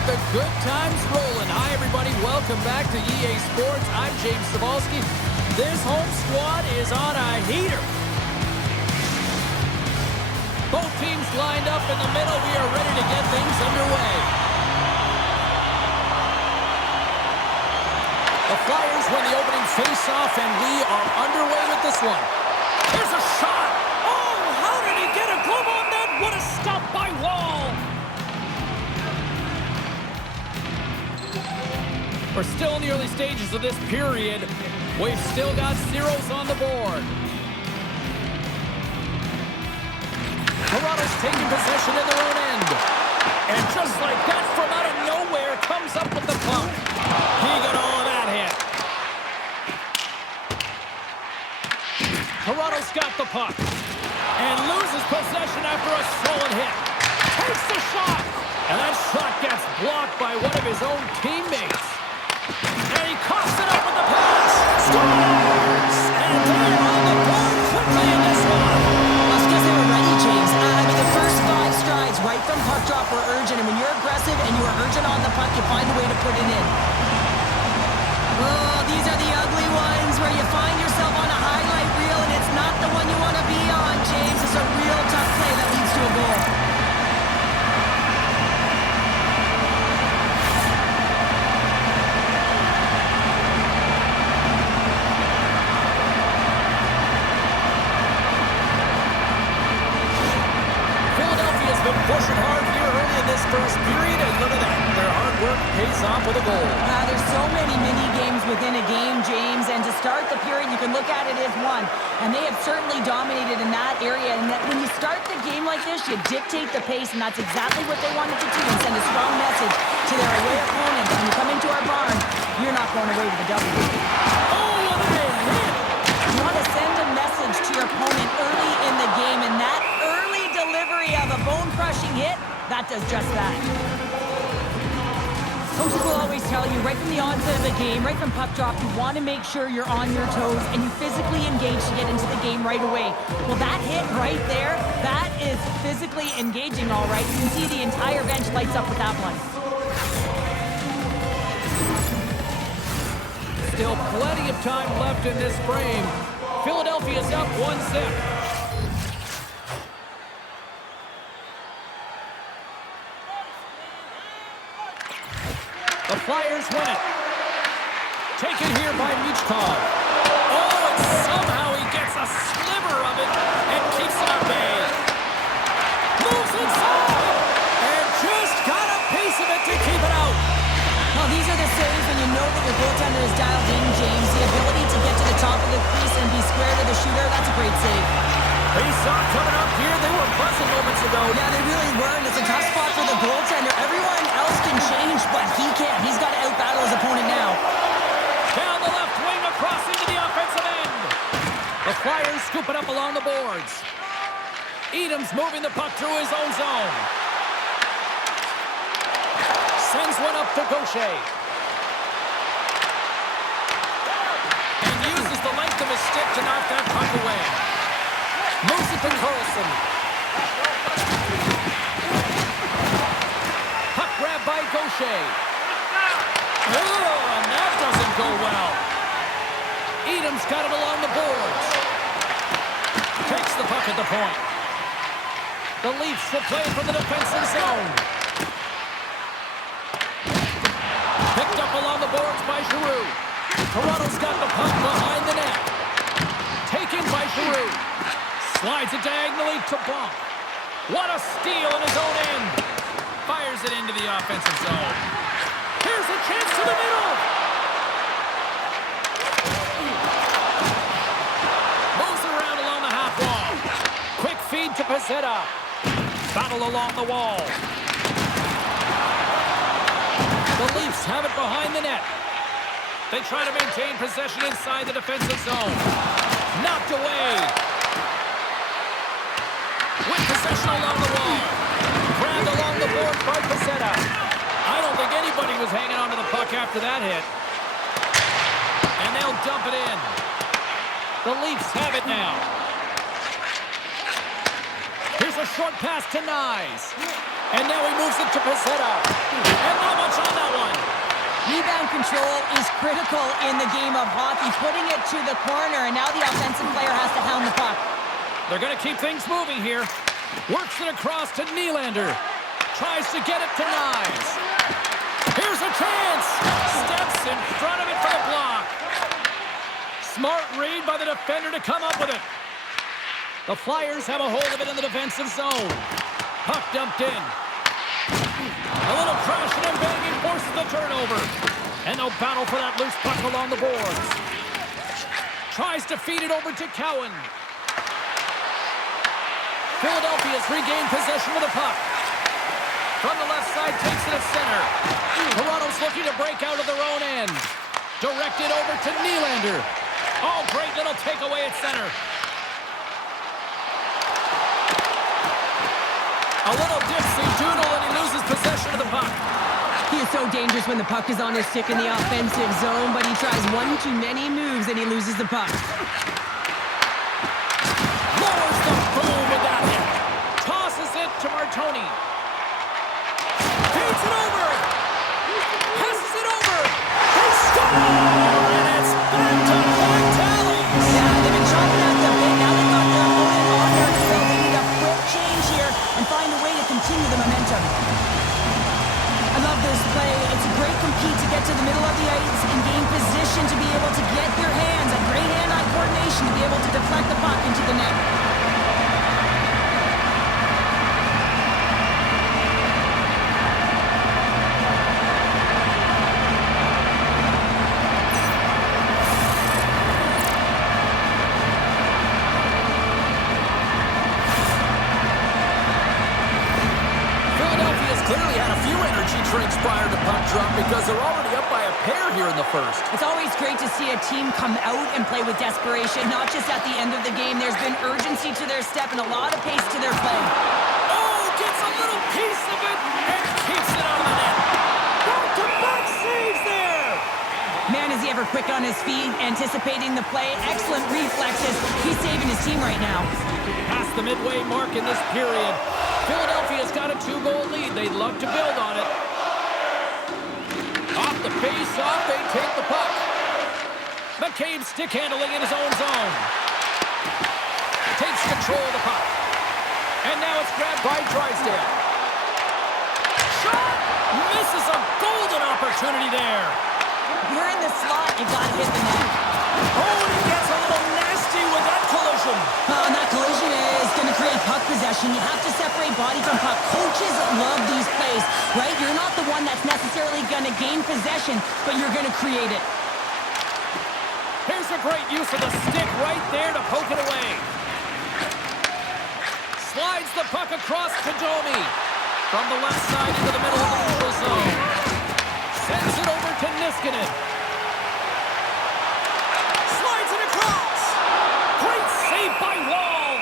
keep the good times rolling. Hi, everybody. Welcome back to EA Sports. I'm James Cebulski. This home squad is on a heater. Both teams lined up in the middle. We are ready to get things underway. The Flyers win the opening face-off, and we are underway with this one. Here's a shot. Oh, how did he get a glove on that? What a stop by Wall. We're still in the early stages of this period. We've still got zeros on the board. Toronto's taking possession in their own end. And just like that, from out of nowhere, comes up with the puck. He got all of that hit. Toronto's got the puck. And loses possession after a solid hit. Takes the shot. And that shot gets blocked by one of his own teammates. And he coughs it up with the pass. Scores! And they're on the board quickly in this one. Well, it's because they were ready, James. The first 5 strides right from puck drop were urgent. And when you're aggressive and you are urgent on the puck, you find a way to put it in. Oh, these are the ugly ones where you find yourself on a highlight reel and it's not the one you want to be on, James. It's a real tough play that leads to a goal. Pushing hard here early in this first period, and look at that. Their hard work pays off with a goal. There's so many mini-games within a game, James, and to start the period, you can look at it as one, and they have certainly dominated in that area, and that when you start the game like this, you dictate the pace, and that's exactly what they wanted to do, and send a strong message to their away opponents. When you come into our barn, you're not going away with a W. Oh, what a hit! You want to send a message to your opponent early in the game, and that early delivery of a bone-crushing hit, that does just that. Coaches will always tell you, right from the onset of the game, right from puck drop, you want to make sure you're on your toes and you physically engage to get into the game right away. Well, that hit right there, that is physically engaging, all right. You can see the entire bench lights up with that one. Still plenty of time left in this frame. Philadelphia's up 1-0. The Flyers win it. Taken here by Michkov. Oh, and somehow he gets a sliver of it and keeps it at bay. Moves inside and just got a piece of it to keep it out. Well, these are the saves when you know that your goaltender is dialed in, James. The ability to get to the top of the crease and be square to the shooter, that's a great save. Face-off coming up here. They were buzzing moments ago. Yeah, they really were, and it's a tough spot for the goaltender. Everyone else can change, but he can't. He's got to out-battle his opponent now. Down the left wing, across into the offensive end. The Flyers scoop it up along the boards. Edam's moving the puck through his own zone. Sends one up to Gaucher. And uses the length of his stick to knock that puck away. Moves it to Carlson. Puck grab by Gaucher. Oh, and that doesn't go well. Edam's got it along the boards. Takes the puck at the point. The Leafs will play from the defensive zone. Picked up along the boards by Giroux. Toronto's got the puck behind the net. Taken by Giroux. Slides it diagonally to Bonk. What a steal in his own end. Fires it into the offensive zone. Here's a chance to the middle. Moves around along the half wall. Quick feed to Pezzetta. Battle along the wall. The Leafs have it behind the net. They try to maintain possession inside the defensive zone. Knocked away. With possession along the wall. Grabbed along the board by Pezzetta. I don't think anybody was hanging onto the puck after that hit. And they'll dump it in. The Leafs have it now. Here's a short pass to Nyes. And now he moves it to Pezzetta. And now control is critical in the game of hockey, putting it to the corner, and now the offensive player has to hound the puck. They're going to keep things moving here. Works it across to Nylander. Tries to get it to Knies. Here's a chance. Steps in front of it for the block. Smart read by the defender to come up with it. The Flyers have a hold of it in the defensive zone. Puck dumped in. A little crashing and banging forces the turnover. And no battle for that loose puck along the boards. Tries to feed it over to Cowan. Philadelphia's regained possession of the puck. From the left side, takes it at center. Toronto's looking to break out of their own end. Directed over to Nylander. Oh, great little takeaway at center. A little dipsy doodle and he loses possession of the puck. He is so dangerous when the puck is on his stick in the offensive zone, but he tries one too many moves and he loses the puck. Lowers the boom with that hit. Tosses it to Martoni. Feeds it over. Passes it over. They score! And it's back to back tallies. Yeah, they've been chopping at the bit. Now they've got their opponent on their trail. They need a quick change here and find a way to continue the momentum. I love this play. It's a great compete to get to the middle of the ice and gain position to be able to get your hands, a great hand-eye coordination to be able to deflect the puck into the net. Clearly had a few energy drinks prior to puck drop because they're already up by a pair here in the first. It's always great to see a team come out and play with desperation, not just at the end of the game. There's been urgency to their step and a lot of pace to their play. Oh, gets a little piece of it and keeps it out of the net. Back-to-back saves there. Man, is he ever quick on his feet, anticipating the play. Excellent reflexes. He's saving his team right now. Past the midway mark in this period. Philadelphia's got a 2-goal lead. They'd love to build on it. Off the face-off, they take the puck. McCabe stick handling in his own zone. Takes control of the puck. And now it's grabbed by Drysdale. Shot! Misses a golden opportunity there. You're in the slot, you gotta hit the net. Oh, and he gets a little nasty with that collision. And that collision is going to create puck possession. You have to separate body from puck. Coaches love these plays, right? You're not the one that's necessarily going to gain possession, but you're going to create it. Here's a great use of the stick right there to poke it away. Slides the puck across to Domi. From the left side into the middle of the neutral zone. Sends it over to Niskanen. Slides it across. Great save by Wall.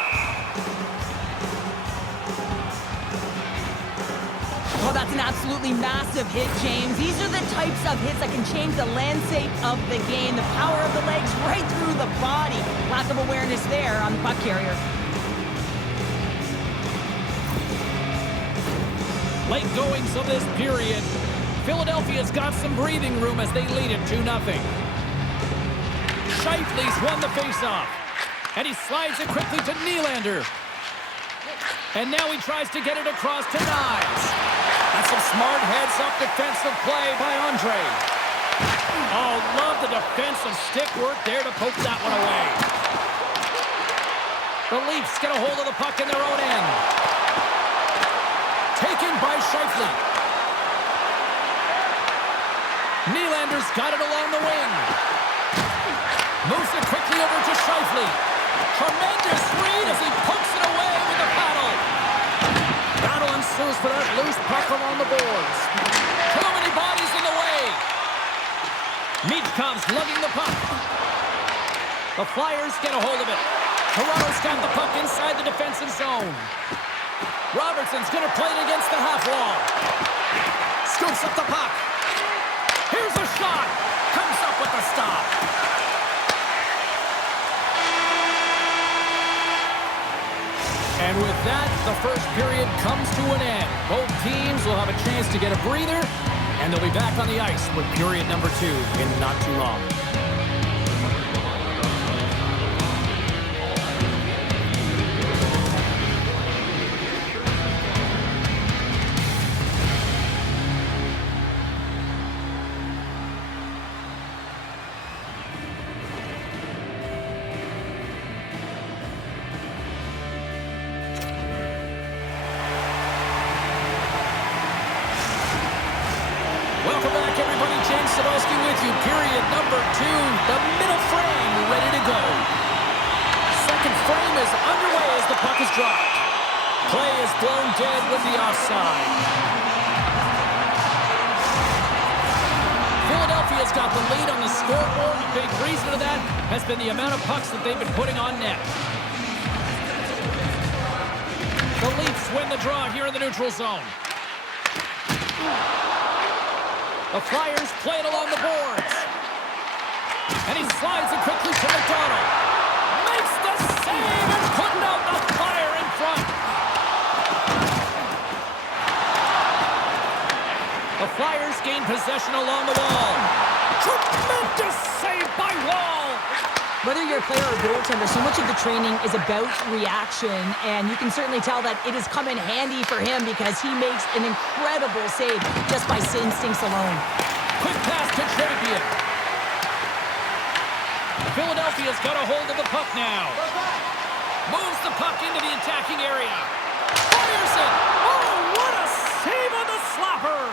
Oh, that's an absolutely massive hit, James. These are the types of hits that can change the landscape of the game. The power of the legs right through the body. Lack of awareness there on the puck carrier. Late goings of this period. Philadelphia's got some breathing room as they lead it 2-0. Scheifele's won the faceoff. And he slides it quickly to Nylander. And now he tries to get it across to Knies. That's some smart heads-up defensive play by Andre. Oh, love the defensive stick work there to poke that one away. The Leafs get a hold of the puck in their own end. Taken by Scheifele. Nylander's got it along the wing. Moves it quickly over to Scheifele. Tremendous read as he pokes it away with the paddle. Battle ensues for that loose puck along the boards. Too many bodies in the way. Michkov's lugging the puck. The Flyers get a hold of it. Toronto's got the puck inside the defensive zone. Robertson's going to play it against the half wall. Scoops up the puck. Here's a shot. Comes up with the stop. And with that, the first period comes to an end. Both teams will have a chance to get a breather And they'll be back on the ice with period number 2 in not too long. Welcome back, everybody. James Cebulski with you. Period number 2. The middle frame ready to go. Second frame is underway as the puck is dropped. Play is blown dead with the offside. Philadelphia's got the lead on the scoreboard. A big reason to that has been the amount of pucks that they've been putting on net. The Leafs win the draw here in the neutral zone. The Flyers play it along the boards. And he slides it quickly to McDonald. Makes the save and putting out the fire in front. The Flyers gain possession along the wall. Tremendous save by Wall. Whether you're a player or goaltender, so much of the training is about reaction, and you can certainly tell that it has come in handy for him because he makes an incredible save just by instincts alone. Quick pass to Champion. Philadelphia's got a hold of the puck now. Moves the puck into the attacking area. Fires it. Oh, what a save on the slapper.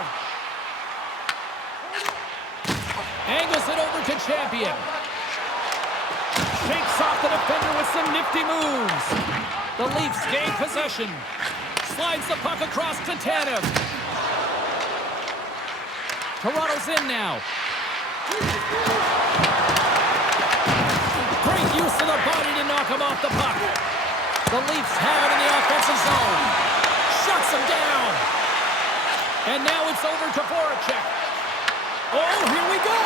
Angles it over to Champion. Shakes off the defender with some nifty moves. The Leafs gain possession. Slides the puck across to Tanev. Toronto's in now. Great use of the body to knock him off the puck. The Leafs have it in the offensive zone. Shuts him down. And now it's over to Voracek. Oh, here we go.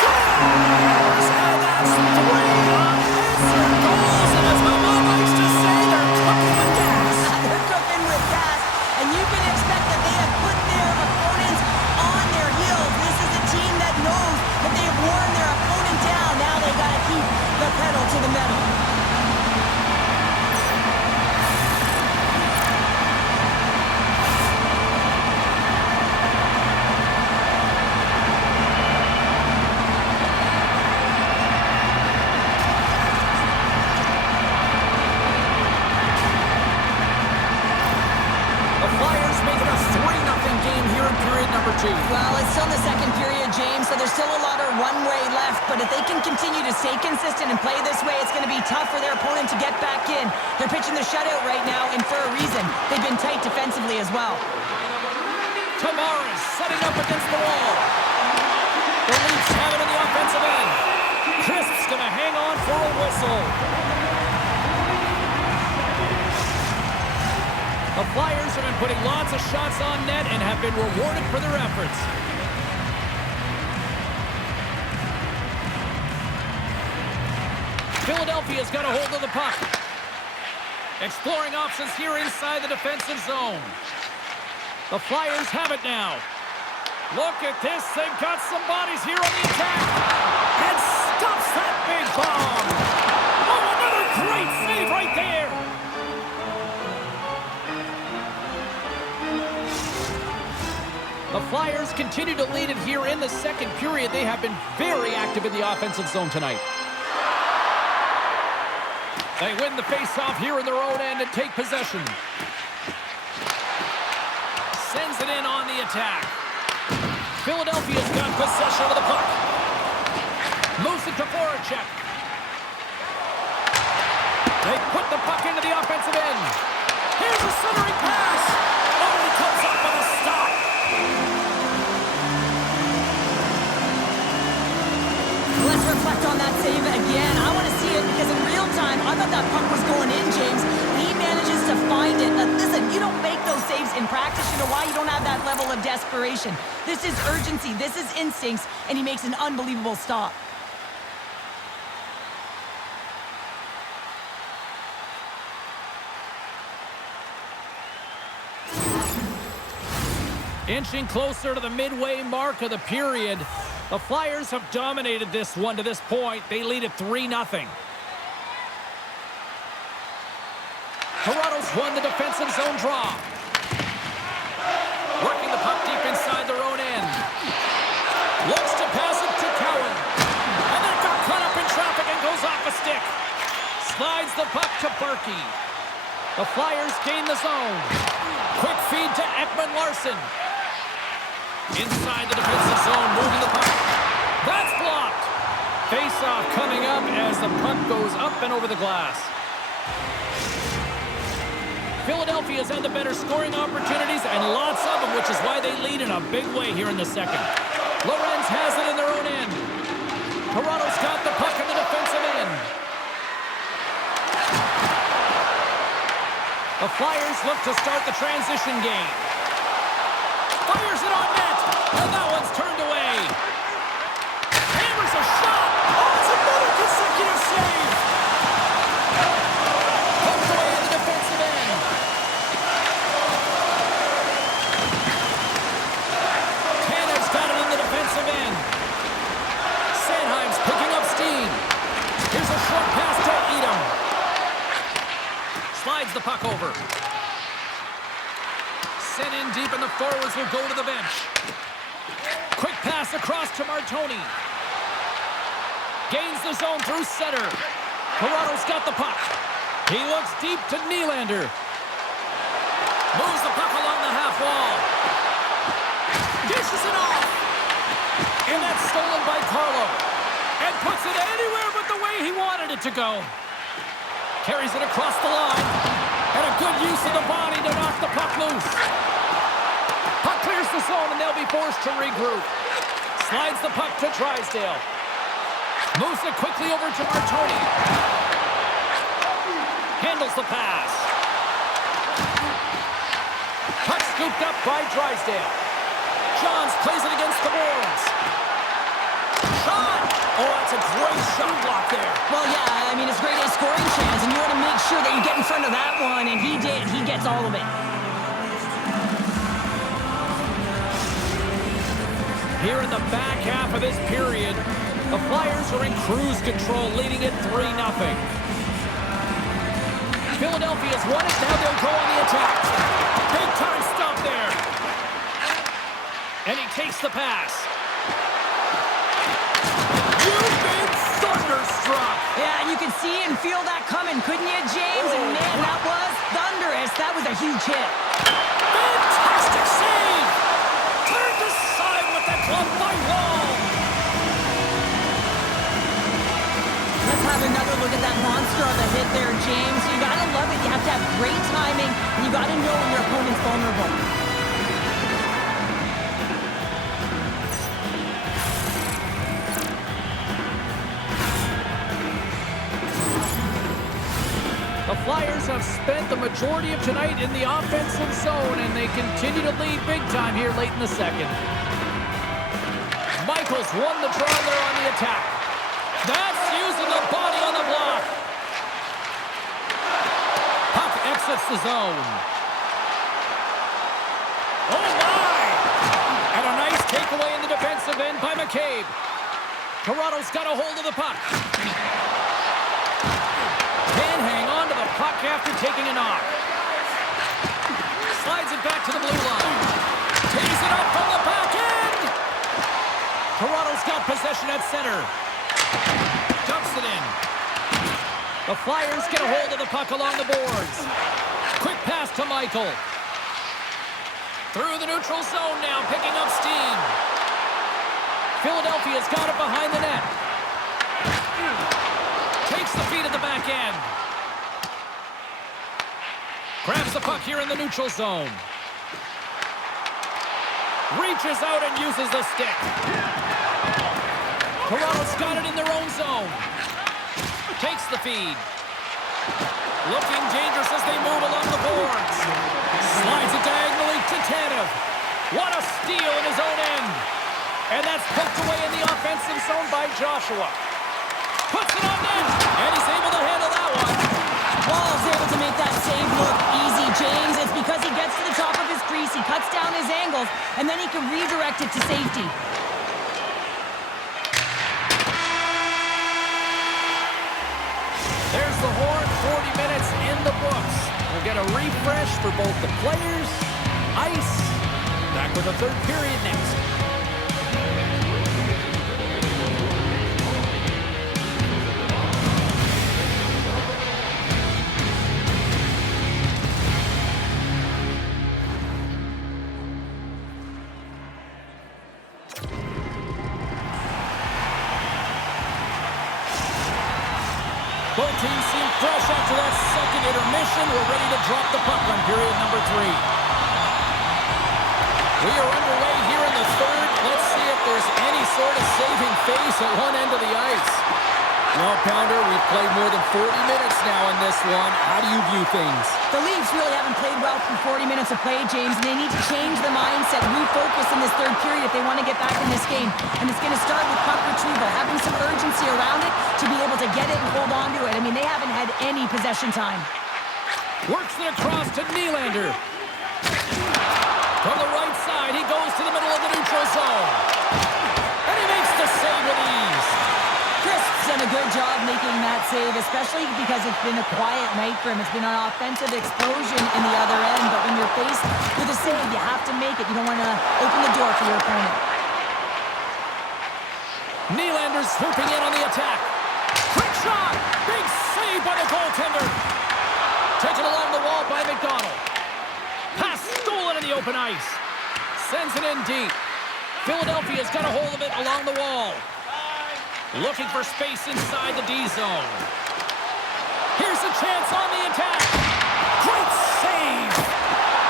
Scores! And that's 3 unanswered goals. And as my mom likes to say, they're cooking with gas. They're cooking with gas, and you can expect that they have put their opponents on their heels. This is a team that knows that they have worn their opponent down. Now they got to keep the pedal to the metal. Well, it's still the second period, James, so there's still a lot of runway left. But if they can continue to stay consistent and play this way, it's going to be tough for their opponent to get back in. They're pitching the shutout right now, and for a reason. They've been tight defensively as well. Tavares setting up against the wall. The Leafs have it in the offensive end. Crisp's going to hang on for a whistle. The Flyers have been putting lots of shots on net and have been rewarded for their efforts. Philadelphia's got a hold of the puck. Exploring options here inside the defensive zone. The Flyers have it now. Look at this. They've got some bodies here on the attack. And stops that big bomb. Oh, another great save right there. The Flyers continue to lead it here in the second period. They have been very active in the offensive zone tonight. They win the faceoff here in their own end and take possession. Sends it in on the attack. Philadelphia's got possession of the puck. Moves it to Voracek. They put the puck into the offensive end. Here's a centering pass. Oh, he comes up with a stop. Let's reflect on that save again. I want to see it because in real time, I thought that puck was going in, James. He manages to find it. Listen, you don't make those saves in practice. You know why? You don't have that level of desperation. This is urgency. This is instincts. And he makes an unbelievable stop. Inching closer to the midway mark of the period. The Flyers have dominated this one to this point. They lead at 3-0. Toronto's won the defensive zone draw. Working the puck deep inside their own end. Looks to pass it to Cowan. And then got caught up in traffic and goes off a stick. Slides the puck to Berkey. The Flyers gain the zone. Quick feed to Ekman-Larsson. Inside the defensive zone, moving the puck. That's blocked. Face-off coming up as the puck goes up and over the glass. Philadelphia's had the better scoring opportunities and lots of them, which is why they lead in a big way here in the second. Lorenz has it in their own end. Toronto's got the puck in the defensive end. The Flyers look to start the transition game. Fires it on net, and that one's turned away. Hammers a shot. Oh, it's another consecutive save. Poked away in the defensive end. Tanner's got it in the defensive end. Sanheim's picking up steam. Here's a short pass to Edom. Slides the puck over. Sent in deep, and the forwards will go to the bench. Quick pass across to Martoni. Gains the zone through center. Toronto's got the puck. He looks deep to Nylander. Moves the puck along the half wall. Dishes it off. And that's stolen by Carlo. And puts it anywhere but the way he wanted it to go. Carries it across the line. And a good use of the body to knock the puck loose. Puck clears the zone, and they'll be forced to regroup. Slides the puck to Drysdale. Moves it quickly over to Martoni. Handles the pass. Puck scooped up by Drysdale. Johns plays it against the boards. Shot! Oh, that's a great shot block there. Well, yeah, I mean, it's great a scoring chance, and you want to make sure that you get in front of that one, and he did. He gets all of it. Here in the back half of this period, the Flyers are in cruise control, leading it 3-0. Philadelphia's won it. Now they'll go on the attack. Big time stop there. And he takes the pass. You've been thunderstruck. Yeah, you can see and feel that coming, couldn't you, James? And man, that was thunderous. That was a huge hit. Fantastic save. Turned aside with that glove by Wall. Let's have another look at that monster of a hit there, James. You gotta love it. You have to have great timing, and you gotta know when your opponent's vulnerable. The Flyers have spent the majority of tonight in the offensive zone, and they continue to lead big time here late in the second. Michaels won the draw there on the attack. That's using the body on the block. Puck exits the zone. Oh, my! And a nice takeaway in the defensive end by McCabe. Toronto's got a hold of the puck. Can hang on to the puck after taking a knock. Slides it back to the blue line. Tees it up from the back end. Toronto's got possession at center. Dumps it in. The Flyers get a hold of the puck along the boards. Quick pass to Michael. Through the neutral zone now, picking up steam. Philadelphia's got it behind the net. Takes the feed at the back end. Grabs the puck here in the neutral zone. Reaches out and uses the stick. Toronto's got it in their own zone. Takes the feed. Looking dangerous as they move along the boards. Slides it diagonally to Tanev. What a steal in his own end. And that's poked away in the offensive zone by Joshua. Puts it on net, and he's able to handle that one. Wall's able to make that save look easy, James. It's because he gets to the top of his crease, he cuts down his angles, and then he can redirect it to safety. There's the horn, 40 minutes in the books. We'll get a refresh for both the players, ice. Back with the third period next. Both teams seem fresh after that second intermission. We're ready to drop the puck on period number 3. We are underway here in the third. Let's see if there's any sort of saving face at one end of the ice. Well, Pounder, we've played more than 40 minutes now in this one. How do you view things? The Leafs really haven't played well through 40 minutes of play, James, and they need to change the mindset, refocus in this third period if they want to get back in this game. And it's going to start with puck retrieval, having some urgency around it to be able to get it and hold on to it. I mean, they haven't had any possession time. Works it across to Nylander. From the right side, he goes to the middle of the neutral zone. And he makes the save with ease. Crisp's done a good job making that save, especially because it's been a quiet night for him. It's been an offensive explosion in the other end, but when you're faced with a save, you have to make it. You don't want to open the door for your opponent. Nylander's swooping in on the attack. Quick shot! Big save by the goaltender. Taken along the wall by McDonald. Pass stolen in the open ice. Sends it in deep. Philadelphia's got a hold of it along the wall. Looking for space inside the D zone. Here's a chance on the attack. Great save.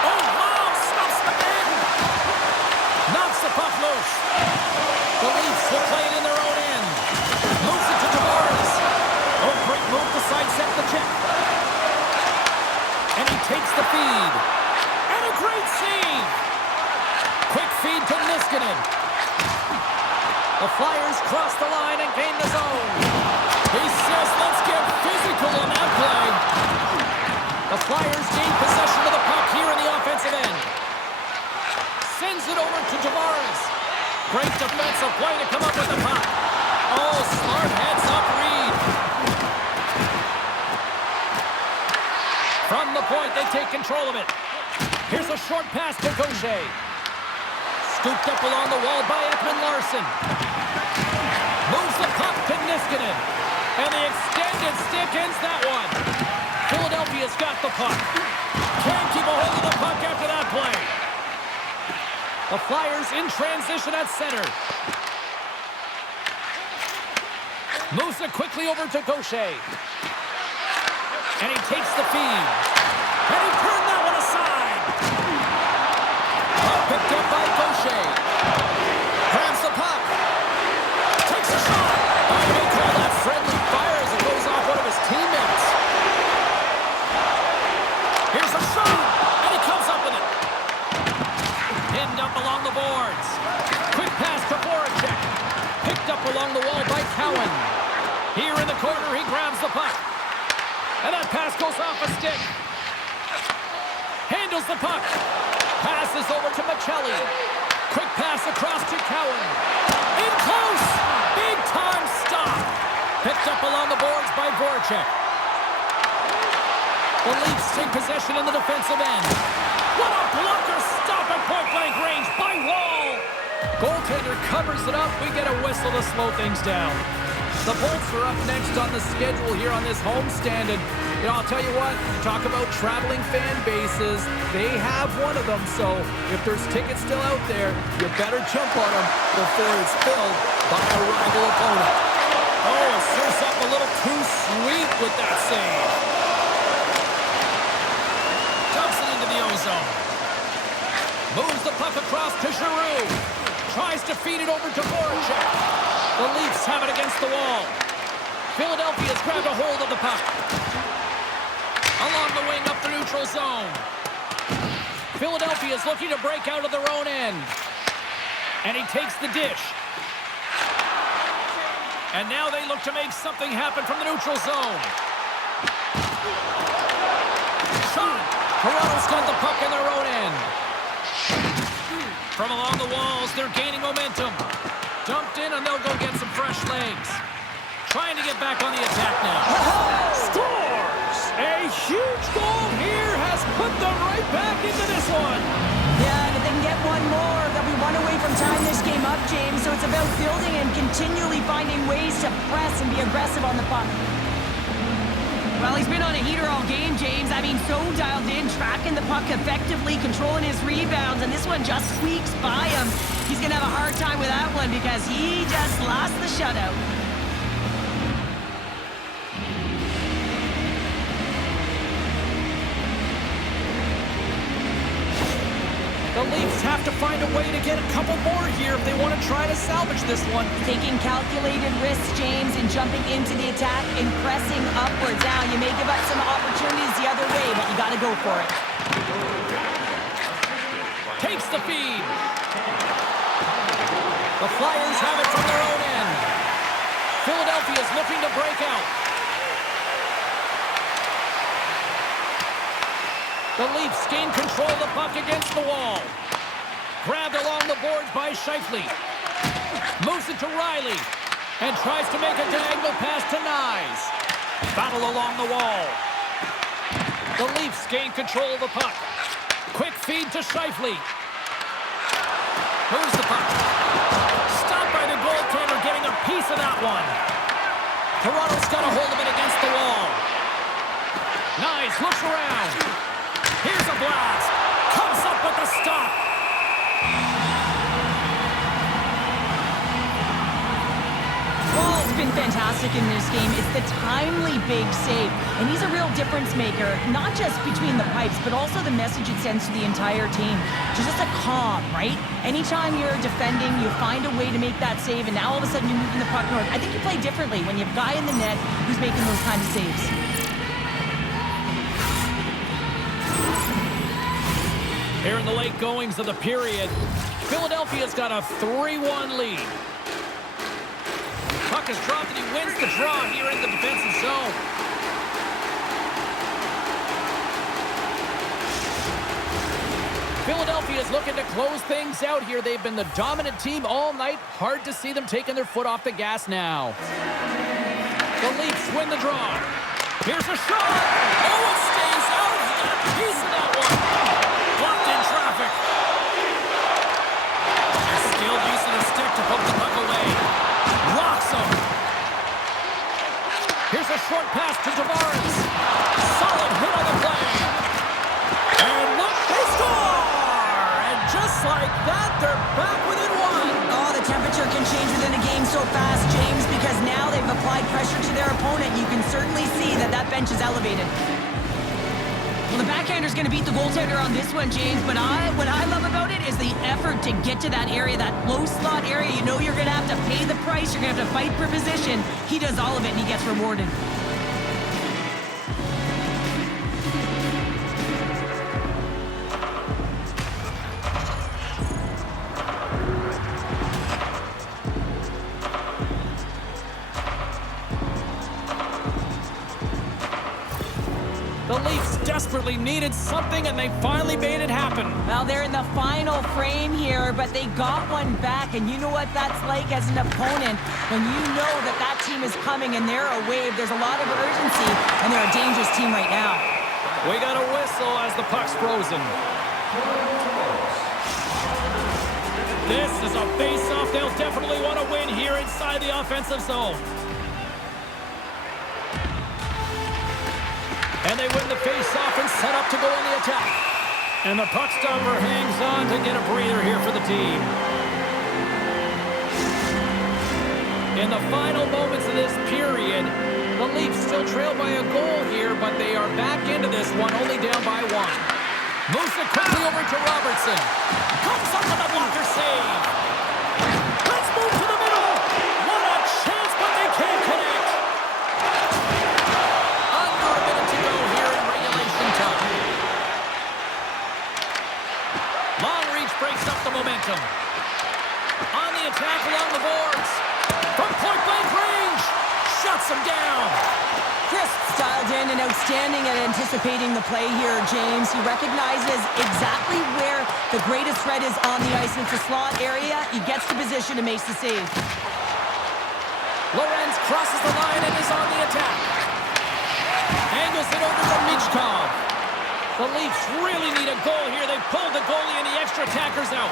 Oh, wow, stops the man. Knocks the puck loose. The Leafs will play it in their own end. Moves it to Tavares. Oh, great move to sidestep the check. And he takes the feed. And a great save. Quick feed to Niskanen. The Flyers cross the line and gain the zone. He says, let's get physical on that play. The Flyers gain possession of the puck here in the offensive end. Sends it over to Tavares. Great defensive play to come up with the puck. Oh, smart heads-up read. From the point, they take control of it. Here's a short pass to Gaucher. Scooped up along the wall by Ekman-Larsson. Moves the puck to Niskanen. And the extended stick ends that one. Philadelphia's got the puck. Can't keep a hold of the puck after that play. The Flyers in transition at center. Moves it quickly over to Gaucher. And he takes the feed. And he turned that one aside. Picked up by Gaucher. Grabs the puck. Takes a shot. I may call that friendly fire as it goes off one of his teammates. Here's a shot. And he comes up with it. Pinned up along the boards. Quick pass to Voracek. Picked up along the wall by Cowan. Here in the corner, he grabs the puck. And that pass goes off a stick. Handles the puck. Passes over to Michelli. Quick pass across to Cowan. In close. Big time stop. Picked up along the boards by Voracek. The Leafs take possession in the defensive end. What a blocker stop at point-blank range by Wall. Goaltender covers it up. We get a whistle to slow things down. The Bolts are up next on the schedule here on this homestand, and I'll tell you what, talk about traveling fan bases, they have one of them, so if there's tickets still out there, you better jump on them before it's filled by a rival opponent. Oh, it serves up a little too sweet with that save. Dumps it into the ozone. Moves the puck across to Giroux. Tries to feed it over to Voracek. The Leafs have it against the wall. Philadelphia's grabbed a hold of the puck. Along the wing up the neutral zone. Philadelphia's looking to break out of their own end. And he takes the dish. And now they look to make something happen from the neutral zone. Shot! Toronto's got the puck in their own end. From along the walls, they're gaining momentum. Dumped in, and they'll go get some fresh legs. Trying to get back on the attack now. Scores! A huge goal here has put them right back into this one. Yeah, and if they can get one more, they'll be one away from tying this game up, James. So it's about building and continually finding ways to press and be aggressive on the puck. Well, he's been on a heater all game, James. I mean, so dialed in, tracking the puck effectively, controlling his rebounds, and this one just squeaks by him. He's going to have a hard time with that one because he just lost the shutout. The Leafs have to find a way to get a couple more here if they want to try to salvage this one. Taking calculated risks, James, and jumping into the attack and pressing upwards. Now, you may give up some opportunities the other way, but you got to go for it. Takes the feed. The Flyers have it from their own end. Philadelphia's looking to break out. The Leafs gain control of the puck against the wall. Grabbed along the boards by Scheifele. Moves it to Riley. And tries to make a diagonal pass to Nyes. Battle along the wall. The Leafs gain control of the puck. Quick feed to Scheifele. Moves the puck. Stopped by the goaltender, getting a piece of that one. Toronto's got a hold of it against the wall. Nyes looks around. Here's a blast. Comes up with the stop. Wall's been fantastic in this game. It's the timely big save. And he's a real difference maker, not just between the pipes, but also the message it sends to the entire team. Just a calm, right? Anytime you're defending, you find a way to make that save, and now all of a sudden you're moving the puck north. I think you play differently when you have a guy in the net who's making those kind of saves. Here in the late goings of the period, Philadelphia's got a 3-1 lead. Puck is dropped and he wins the draw here in the defensive zone. Philadelphia's looking to close things out here. They've been the dominant team all night. Hard to see them taking their foot off the gas now. The Leafs win the draw. Here's a shot. Oh, it stays out. He got a piece of that one. Blocked in traffic. A skilled use of the stick to poke the puck away. Locks him. Here's a short pass to Tavares. Solid hit on the play. And look, they score! And just like that, they're back within one. Oh, the temperature can change within a game so fast, James, because now they've applied pressure to their opponent. You can certainly see that that bench is elevated. Well, the backhander's going to beat the goaltender on this one, James, but what I love about it is the effort to get to that area, that low slot area. You know you're going to have to pay the price. You're going to have to fight for position. He does all of it, and he gets rewarded. The Leafs desperately needed something, and they finally made it happen. Well, they're in the final frame here, but they got one back, and you know what that's like as an opponent. When you know that that team is coming and they're a wave, there's a lot of urgency, and they're a dangerous team right now. We got a whistle as the puck's frozen. This is a face-off they'll definitely want to win here inside the offensive zone. And they win the face-off and set up to go on the attack. And the puck stopper hangs on to get a breather here for the team. In the final moments of this period, the Leafs still trail by a goal here, but they are back into this one, only down by one. Moves it quickly over to Robertson. Comes up with a blocker save. Let's move to the middle. What a chance, but they can't connect. Under a minute to go here in regulation time. Long reach breaks up the momentum. On the attack along the boards. From point-blank range. Shuts him down. Crisp, dialed in and outstanding at anticipating the play here, James. He recognizes exactly where the greatest threat is on the ice. It's a slot area. He gets the position and makes the save. Lorenz crosses the line and is on the attack. Angles it over to Michkov. The Leafs really need a goal here. They pulled the goalie and the extra attackers out.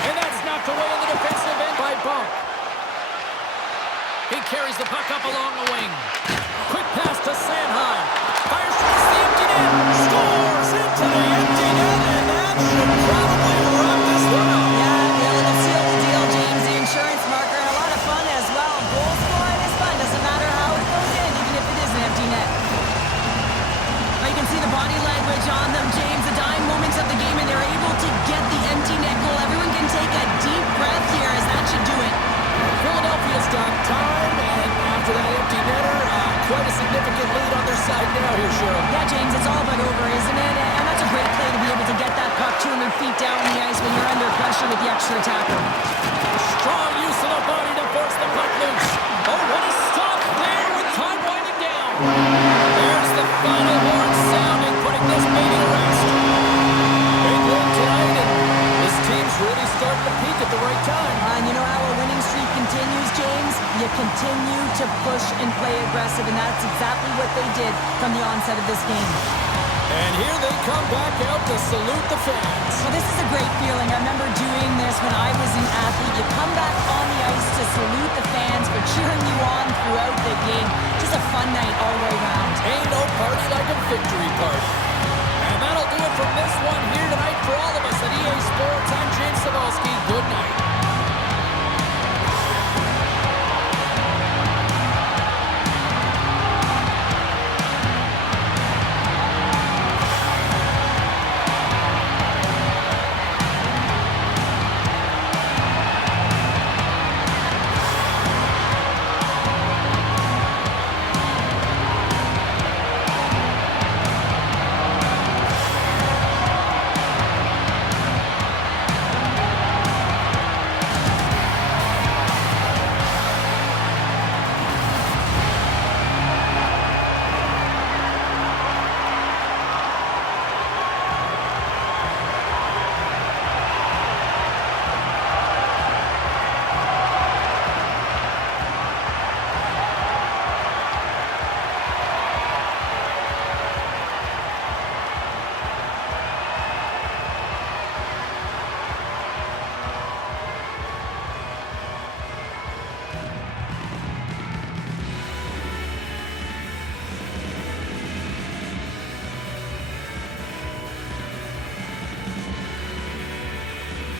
And that's knocked away in the defensive end by Bonk. He carries the puck up along the wing. Quick pass to Sanheim. Fires towards the empty net. Scores into the empty net, and that should probably wrap this one up. Yeah, it'll seal the deal, James. The insurance marker, and a lot of fun as well. Goal scoring is fun. Doesn't matter how it goes in, even if it is an empty net. Well, you can see the body language on them, James. The dying moments of the game, and they're able to get the empty net goal. Everyone can take a deep breath here, as that should do it. Philadelphia's got time, and after that empty netter, quite a significant lead on their side now here, Cheryl. Yeah, James, it's all but over, isn't it? And that's a great play to be able to get that puck 200 feet down the ice when you're under pressure with the extra attacker. Strong use of the body to force the puck loose. Oh, what a stop there with time winding down. There's the final horn sounding, putting this baby to rest. Big win tonight, and this team's really starting to peak at the right time. And you know how a winning streak continues, James? You continue to push and play aggressive, and that's exactly what they did from the onset of this game. And here they come back out to salute the fans. Well, this is a great feeling. I remember doing this when I was an athlete. You come back on the ice to salute the fans for cheering you on throughout the game. Just a fun night all the way around. Ain't no party like a victory party. And that'll do it from this one here tonight for all of us at EA